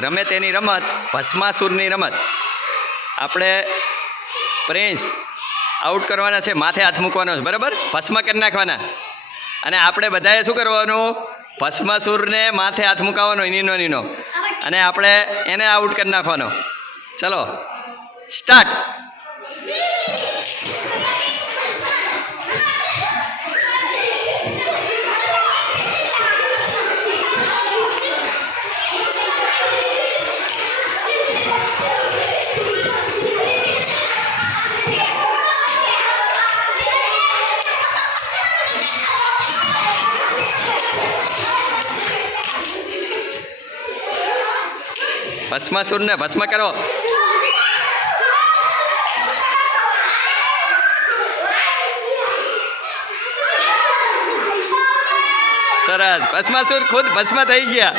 રમે તેની રમત ભસ્માસુરની રમત. આપણે પ્રિન્સ આઉટ કરવાના છે, માથે હાથ મૂકવાનો છે, બરાબર? ભસ્મ કરી નાખવાના. અને આપણે બધાએ શું કરવાનું? ભસ્માસુરને માથે હાથ મૂકાવવાનો નીનો, અને આપણે એને આઉટ કરી નાખવાનો. ચલો સ્ટાર્ટ. ભસ્માસુરને ભસ્મ કરો. સરસ, ભસ્માસુર ખુદ ભસ્મ થઈ ગયા.